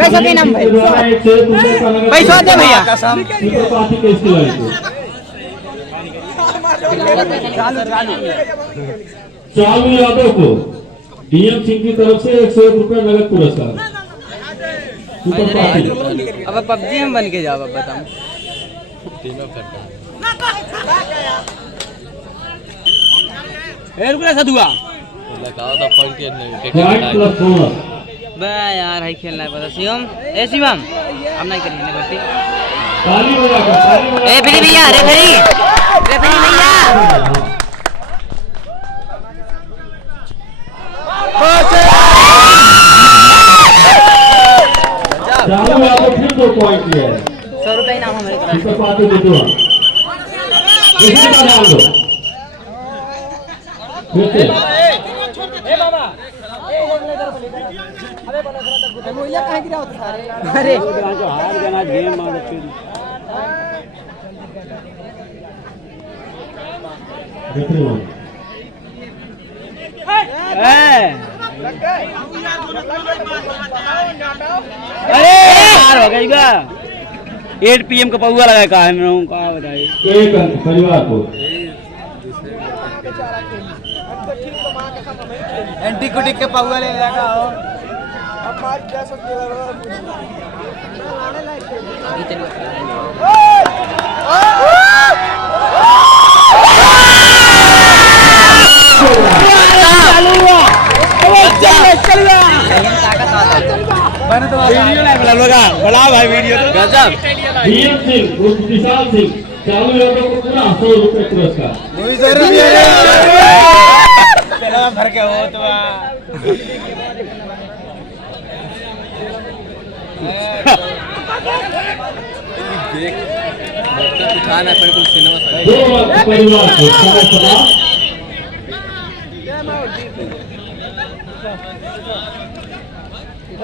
पैसा के नाम पैसा दे भैया चालू यादव को डीएम सिंह की तरफ से 101 रुपए नगद पुरस्कार। अब पबजी में बन के जाओ। अब बताओ यार है खेलना है पता शिवम ए शिवम हम नहीं करेंगे करती ए फिरी भैया रेफरी भैया फिर 2 पॉइंट लिया 100 रुपए इनाम हमारे तरफ अरे हार जाना गेम अरे यार हो गई 8 PM का पौआ लगा का हम का बताइए एक अंक परिवार को एंटी कुटिक के पौआ ले लगा हो अब मार जा सकते हो वीडियो लाइव लगा बड़ा भाई वीडियो तो गजब डीएम सिंह उर्फ विशाल सिंह चालू यादव को पूरा 100 रुपए पुरस्कार। कोई जरूरत नहीं चलो भर के हो तो देख खाना पर कुछ सिनेमा परिवार को